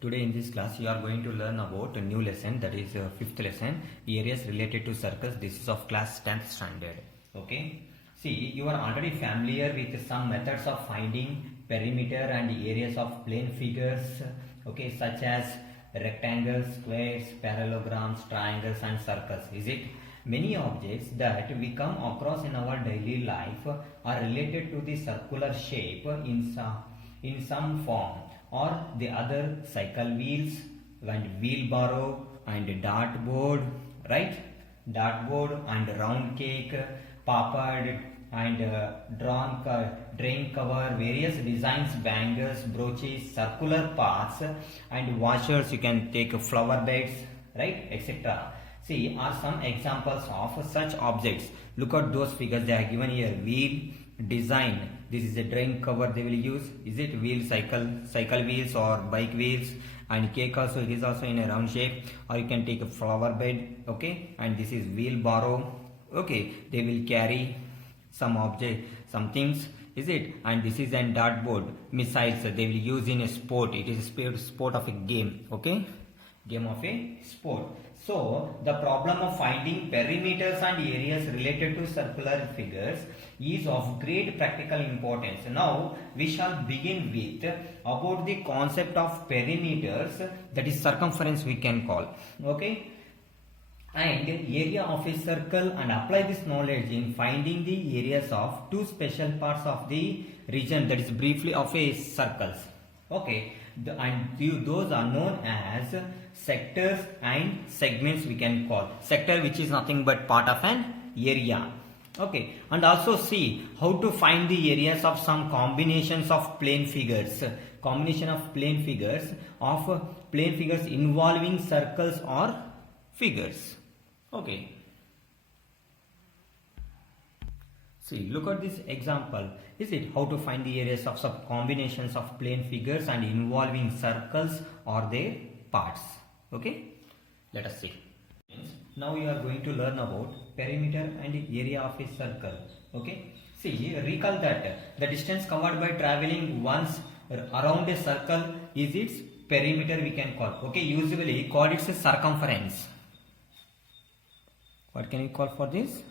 Today in this class you are going to learn about a new lesson, that is fifth lesson, areas related to circles. This is of class 10th standard. Okay. See, you are already familiar with some methods of finding perimeter and areas of plane figures, okay, such as rectangles, squares, parallelograms, triangles and circles. Is it? Many objects that we come across in our daily life are related to the circular shape in some form or the other. Cycle wheels and wheelbarrow and dartboard, right? Dartboard and round cake, papad and drain cover, various designs, bangles, brooches, circular paths and washers. You can take flower beds, right, etc. See, are some examples of such objects. Look at those figures they are given here. Wheel, design, this is a drain cover they will use. Is it wheel, cycle wheels or bike wheels? And cake also, it is also in a round shape. Or you can take a flower bed, okay, and this is wheelbarrow, okay, they will carry some object, some things, is it? And this is an dartboard, missiles they will use in a sport. It is a sport of a game, okay, game of a sport. So the problem of finding perimeters and areas related to circular figures is of great practical importance. Now we shall begin with about the concept of perimeters, that is circumference we can call, okay, and area of a circle, and apply this knowledge in finding the areas of two special parts of the region, that is briefly of a circles, okay, those are known as sectors and segments we can call. Sector, which is nothing but part of an area, okay, and also see how to find the areas of some combinations of plane figures, involving circles or figures, okay. See, look at this example. Is it how to find the areas of some combinations of plane figures and involving circles or their parts, okay. Let us see. Now we are going to learn about perimeter and area of a circle, okay. See, recall that the distance covered by traveling once around a circle is its perimeter we can call, okay. Usually called its circumference. What can you call for this?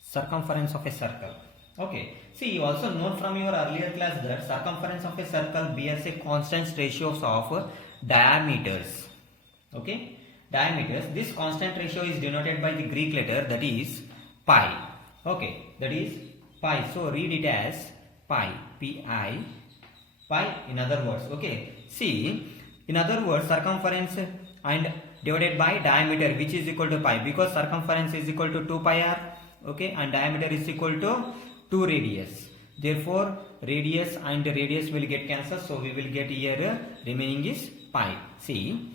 Circumference of a circle, okay. See, you also know from your earlier class that circumference of a circle bears a constant ratio of diameters, okay. Diameters, this constant ratio is denoted by the Greek letter, that is pi, okay, that is pi. So read it as pi, pi, pi in other words, okay. See, in other words, circumference and divided by diameter, which is equal to pi, because circumference is equal to 2 pi r, okay, and diameter is equal to 2 radius. Therefore radius and radius will get cancelled, so we will get here remaining is pi. See,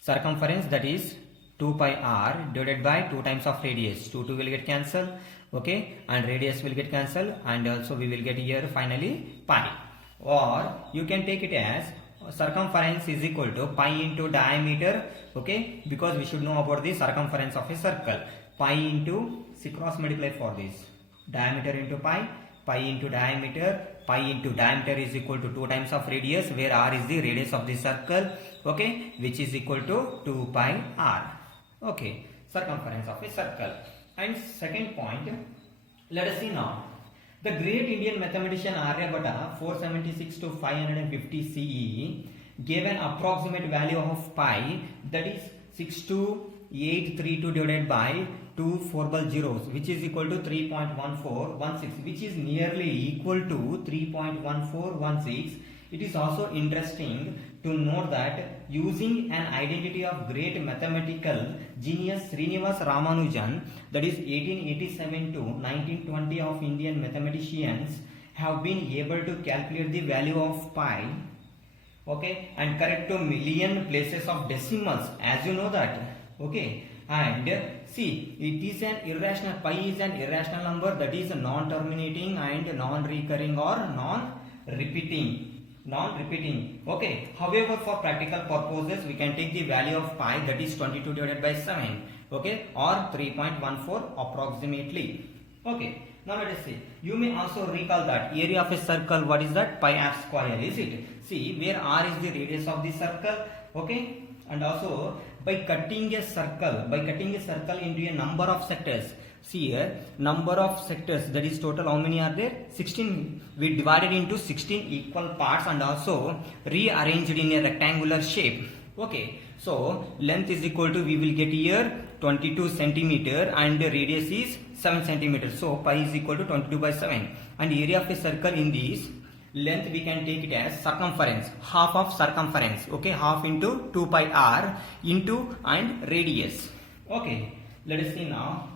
circumference, that is 2 pi r divided by 2 times of radius, 2 will get cancelled, okay, and radius will get cancelled, and also we will get here finally pi. Or you can take it as circumference is equal to pi into diameter, okay, because we should know about the circumference of a circle. Pi into, see, cross multiply for this, diameter into pi, pi into diameter, pi into diameter is equal to 2 times of radius, where r is the radius of the circle, okay, which is equal to 2 pi r, okay, circumference of a circle. And second point, let us see now. The great Indian mathematician Aryabhatta 476 to 550 CE gave an approximate value of pi, that is 62832 divided by 2 4 zeros, which is equal to 3.1416, which is nearly equal to 3.1416. It is also interesting to note that using an identity of great mathematical genius Srinivas Ramanujan, that is 1887 to 1920 of Indian mathematicians have been able to calculate the value of pi, okay, and correct to million places of decimals, as you know that, okay. And see, it is an irrational, pi is an irrational number, that is non-terminating and non-recurring or non-repeating, okay. However, for practical purposes we can take the value of pi, that is 22 divided by 7, okay, or 3.14 approximately, okay. Now let us see. You may also recall that area of a circle, what is that? Pi r square, is it? See, where r is the radius of the circle, okay? And also by cutting a circle into a number of sectors. See here, number of sectors, that is total how many are there? 16. We divided into 16 equal parts and also rearranged in a rectangular shape. Okay, so length is equal to, we will get here 22 centimeter and the radius is 7 centimeters. So pi is equal to 22 by 7. And area of a circle in this length we can take it as circumference, half of circumference. Okay, half into 2 pi r into and radius. Okay, let us see now.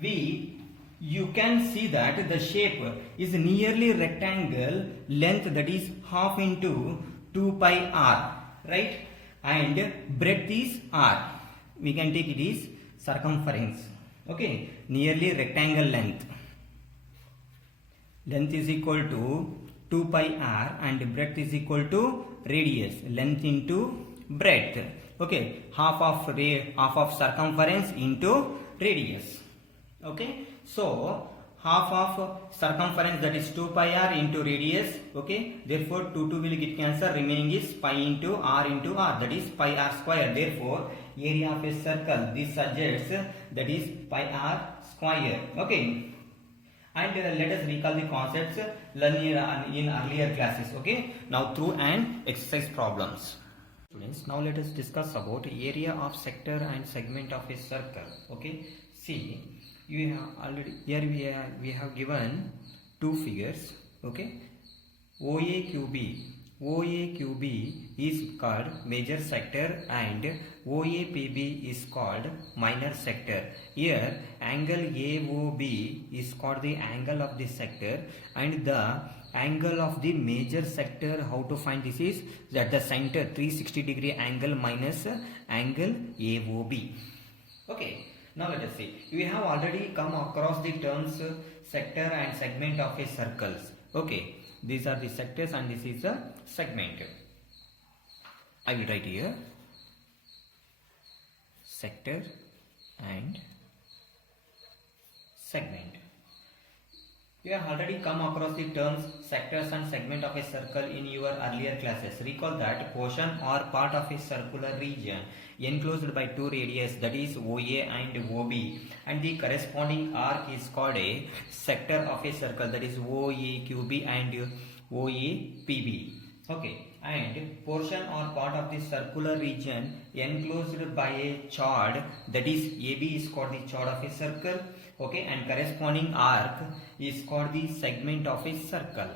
You can see that the shape is nearly rectangle, length that is half into 2 pi r, right? And breadth is r. We can take it is circumference. Okay, nearly rectangle length. Length is equal to 2 pi r and breadth is equal to radius, length into breadth. Okay, half of circumference into radius. Okay, so half of circumference, that is 2 pi r into radius. Okay, therefore 2 will get cancelled, remaining is pi into r, that is pi r square. Therefore area of a circle, this suggests that is pi r square. Okay, and let us recall the concepts learned in earlier classes. Okay, now through and exercise problems. Students, now let us discuss about area of sector and segment of a circle. Okay, see, you have already here we have given two figures. Okay, OAQB is called major sector and OAPB is called minor sector. Here angle AOB is called the angle of the sector and the angle of the major sector, how to find this is that the center 360 degree angle minus angle AOB. Okay, now let us see. We have already come across the terms sector and segment of a circles. Okay, these are the sectors and this is the segment. I will write here sector and segment. You have already come across the terms sectors and segment of a circle in your earlier classes. Recall that portion or part of a circular region enclosed by two radius, that is OA and OB, and the corresponding arc is called a sector of a circle, that is OAQB and OAPB. Okay, and portion or part of the circular region enclosed by a chord, that is AB, is called the chord of a circle. Okay, and corresponding arc is called the segment of a circle.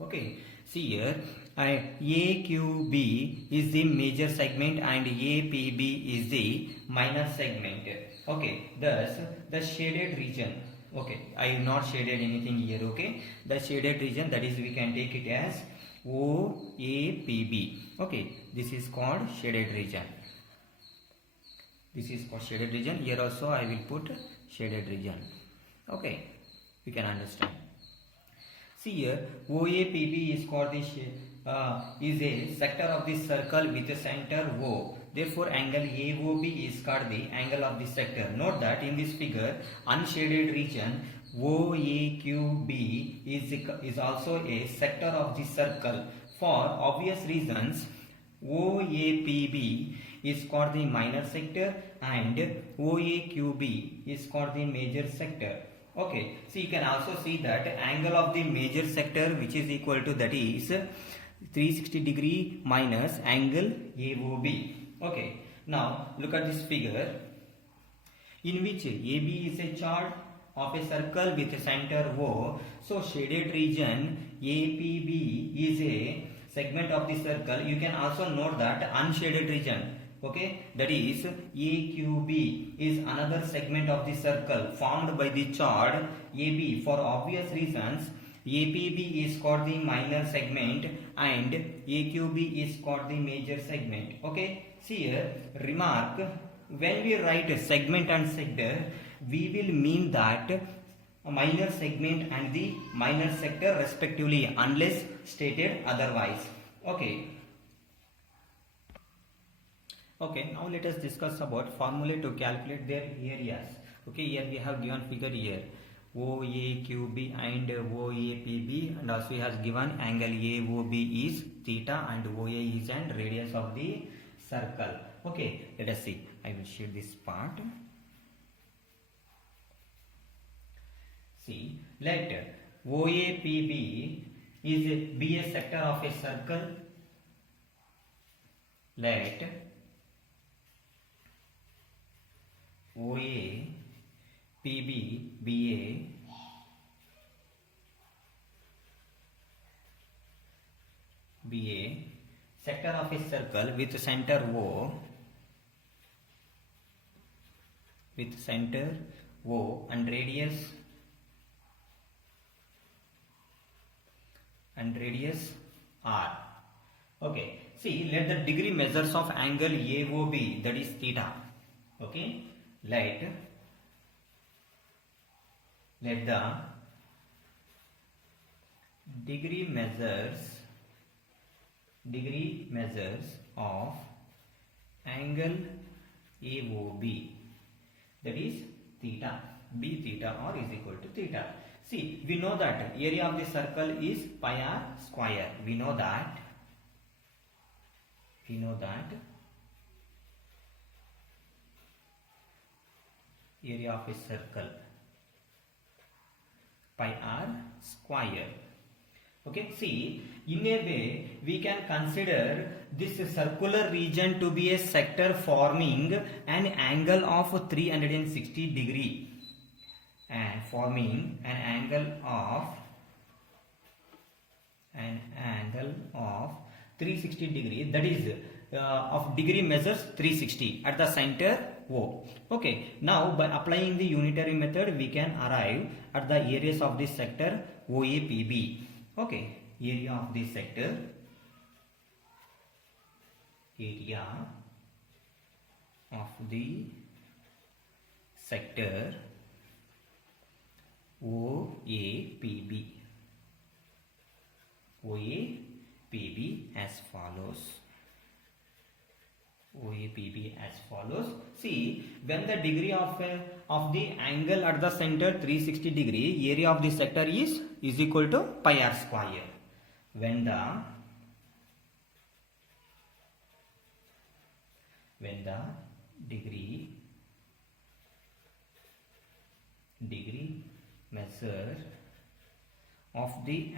Okay, see here, AQB is the major segment and APB is the minor segment. Okay, thus the shaded region. Okay, I have not shaded anything here. Okay, the shaded region, that is we can take it as OAPB. Okay, this is called shaded region. This is called shaded region. Here also I will put shaded region. Okay, you can understand. See here, OAPB is called the is a sector of the circle with a center O. Therefore, angle AOB is called the angle of the sector. Note that in this figure, unshaded region OAQB is also a sector of the circle. For obvious reasons, OAPB is called the minor sector and OAQB is called the major sector. Okay, so you can also see that angle of the major sector, which is equal to, that is 360 degree minus angle AOB. Okay, now look at this figure in which AB is a chord of a circle with a center O. So shaded region APB is a segment of the circle. You can also note that unshaded region, okay, that is AQB is another segment of the circle formed by the chord AB. For obvious reasons, APB is called the minor segment and AQB is called the major segment. Okay, see here, remark, when we write segment and sector, we will mean that minor segment and the minor sector respectively, unless stated otherwise. Okay. Okay, now let us discuss about formula to calculate their areas. Okay, here we have given figure here. OAQB and OAPB, and also he has given angle AOB is theta and OA is and radius of the circle. Okay, let us see. I will shade this part. See, let OAPB is be a sector of a circle. Let OAPB be a sector of a circle with center O, and radius R. Okay, see, let the degree measures of angle AOB, that is theta. Okay, let the degree measures of angle AOB, that is theta, be theta or is equal to theta. See, we know that area of the circle is pi r square. We know that area of a circle pi r square. Okay, see, in a way we can consider this circular region to be a sector forming an angle of 360 degree and forming an angle of 360 degree, that is of degree measures 360 at the center O. Okay, now by applying the unitary method we can arrive at the areas of this sector OAPB. Okay, area of this sector, OAPB as follows. See, when the degree of the angle at the center 360 degree, area of the sector is equal to pi r square. When the degree measure of the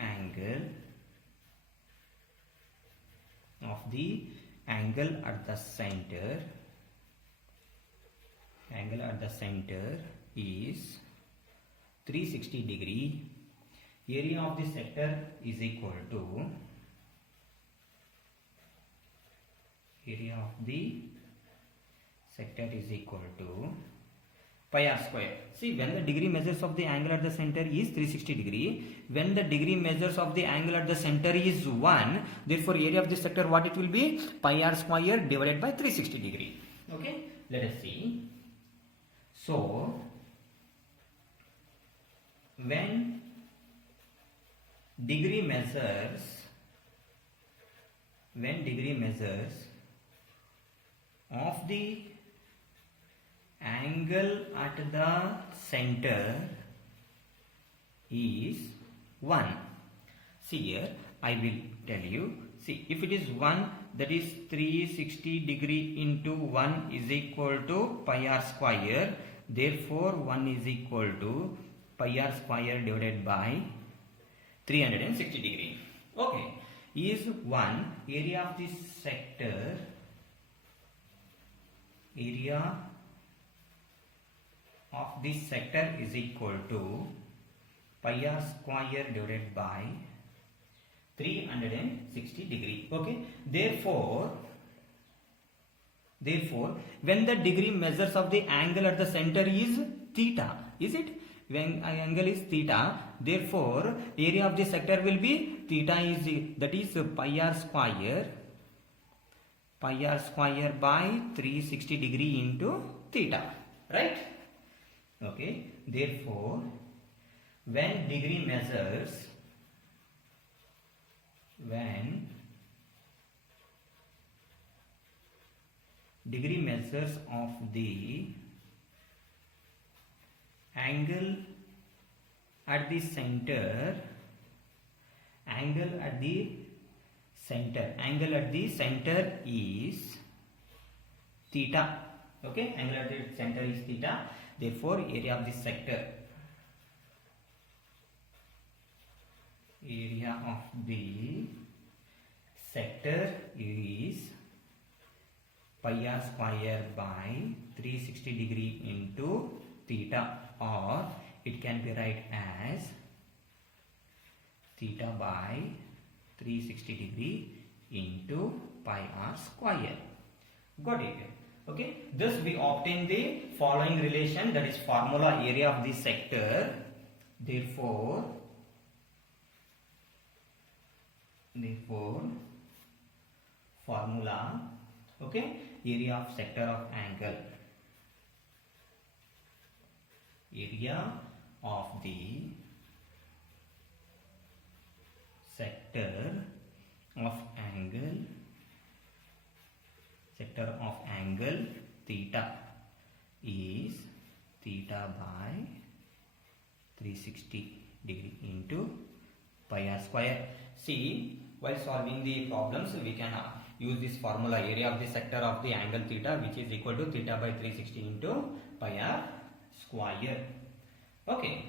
angle at the center is 360 degree, area of the sector is equal to pi r square. See, when the degree measures of the angle at the center is 360 degree, when the degree measures of the angle at the center is 1, therefore area of the sector, what it will be? Pi r square divided by 360 degree. Okay, let us see. So, when degree measures of the angle at the center is 1. See here, I will tell you. See, if it is 1, that is 360 degree into 1 is equal to pi r square. Therefore, 1 is equal to pi r square divided by 360 degree. Okay, is 1 area of this sector, is equal to pi r square divided by 360 degree. Okay, therefore when the degree measures of the angle at the center is theta, is it? When angle is theta, therefore area of the sector will be theta is, that is pi r square by 360 degree into theta, right? Okay, therefore when degree measures of the angle at the center, angle at the center is theta. Okay, angle at the center is theta. Therefore, area of this sector, area of the sector is pi r square by 360 degree into theta, or it can be write as theta by 360 degree into pi r square. Got it? Okay, thus we obtain the following relation, that is formula area of the sector. Therefore formula, okay, area of sector of angle, area of the sector of angle theta is theta by 360 degree into pi r square. See, while solving the problems, we can use this formula, area of the sector of the angle theta, which is equal to theta by 360 into pi r square. Okay.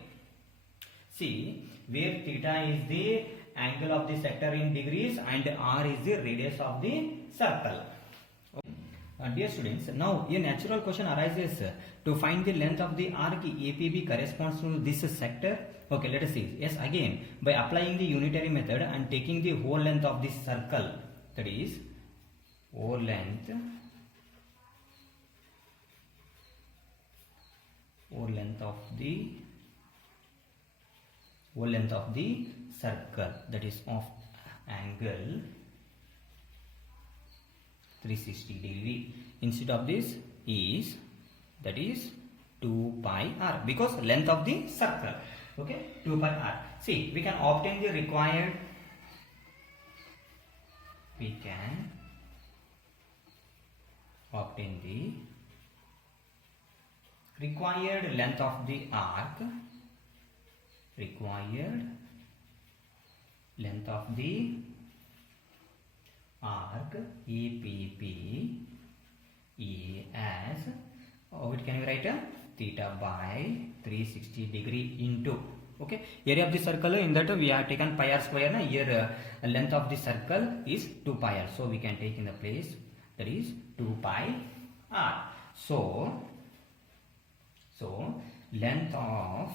See, where theta is the angle of the sector in degrees and r is the radius of the circle. Dear students, now a natural question arises to find the length of the arc APB corresponds to this sector. Okay, let us see. Yes, again, by applying the unitary method and taking the whole length of this circle, that is whole length of the circle, that is of angle 360 degree. Instead of this is, that is 2 pi r, because length of the circle. Okay, 2 pi r. See, we can obtain the required length of the arc, APP as, what can we write? Theta by 360 degree into, okay, area of the circle, in that we have taken pi r square. Here length of the circle is 2 pi r, so we can take in the place, that is 2 pi r. So length of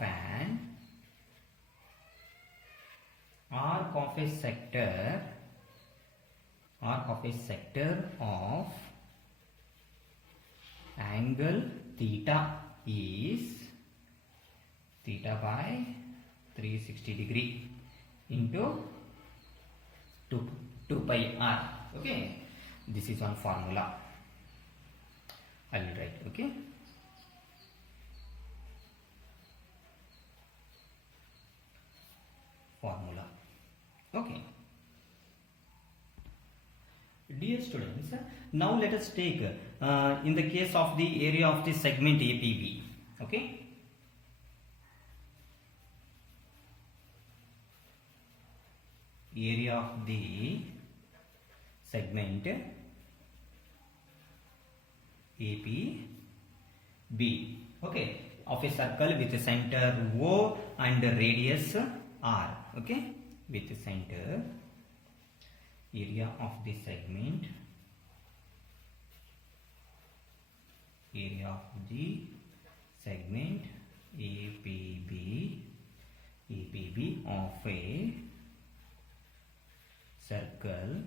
an arc of a sector of angle theta is theta by 360 degree into 2 pi r. Okay, this is one formula. I will write. Okay, formula. Okay, dear students, now let us take in the case of the area of the segment APB. Okay, area of the segment APB, okay, of a circle with a center O and radius r. Okay, with the center, area of the segment, APB of a circle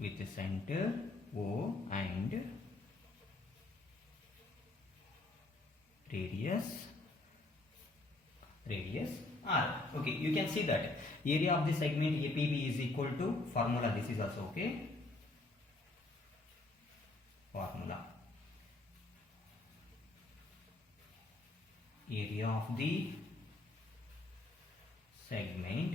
with the center O and radius r. Okay, you can see that area of the segment APB is equal to formula. This is also okay. Formula, area of the segment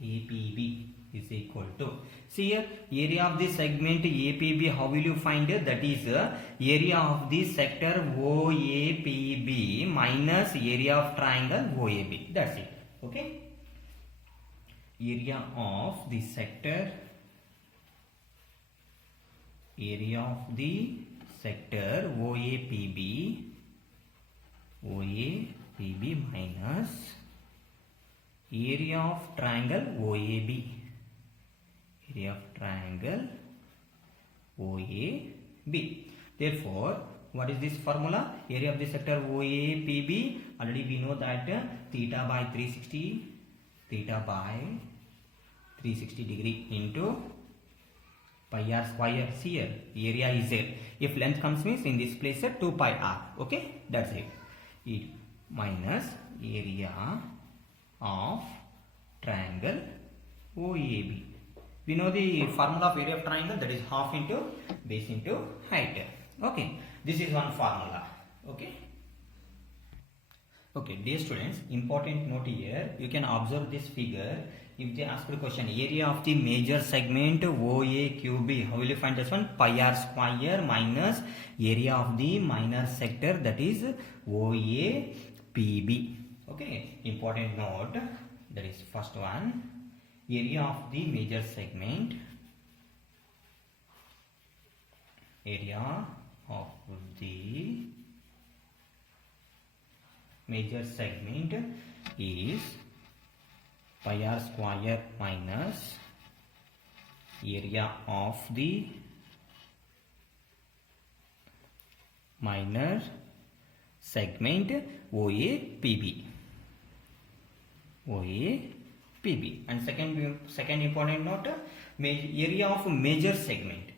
APB is equal to, see here, area of the segment APB, how will you find it? That is area of the sector OAPB minus area of triangle OAB. That's it. Okay. Area of the sector OAPB minus area of triangle OAB. Therefore, what is this formula? Area of the sector OAPB. Already we know that theta by 360 degree into pi r square. See here, area is there. If length comes means in this place 2 pi r. Okay, that's it. It minus area of triangle OAB. We know the formula of area of triangle, that is half into base into height. Okay, this is one formula. Okay. Okay, dear students, important note here. You can observe this figure. If they ask the question, area of the major segment OAQB, how will you find this one? Pi r square minus area of the minor sector, that is OAPB. Okay, important note. That is first one. Area of the major segment. Area of the major segment is pi r square minus area of the minor segment OAPB. And second important note, area of major segment.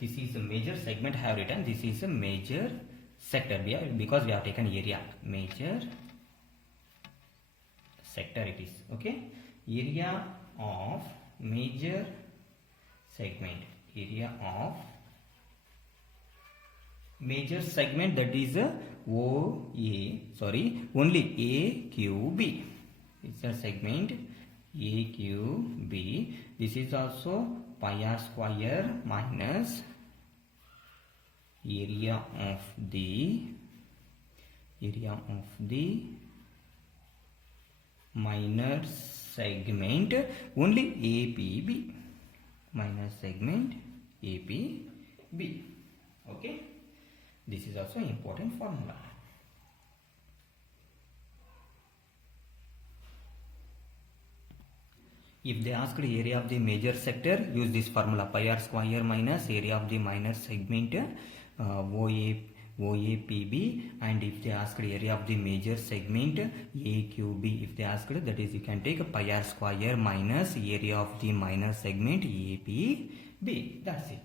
This is a major segment. I have written this is a major sector because we have taken area. Major sector it is. Okay. Area of major segment. Area of major segment, that is only AQB. It's a segment AQB. This is also pi r square minus area of the minor segment only APB. Minor segment APB. Okay. This is also important formula. If they ask the area of the major sector, use this formula, pi r square minus area of the minor segment OAPB. And if they ask the area of the major segment AQB, if they ask, that is, you can take pi r square minus area of the minor segment APB. That's it.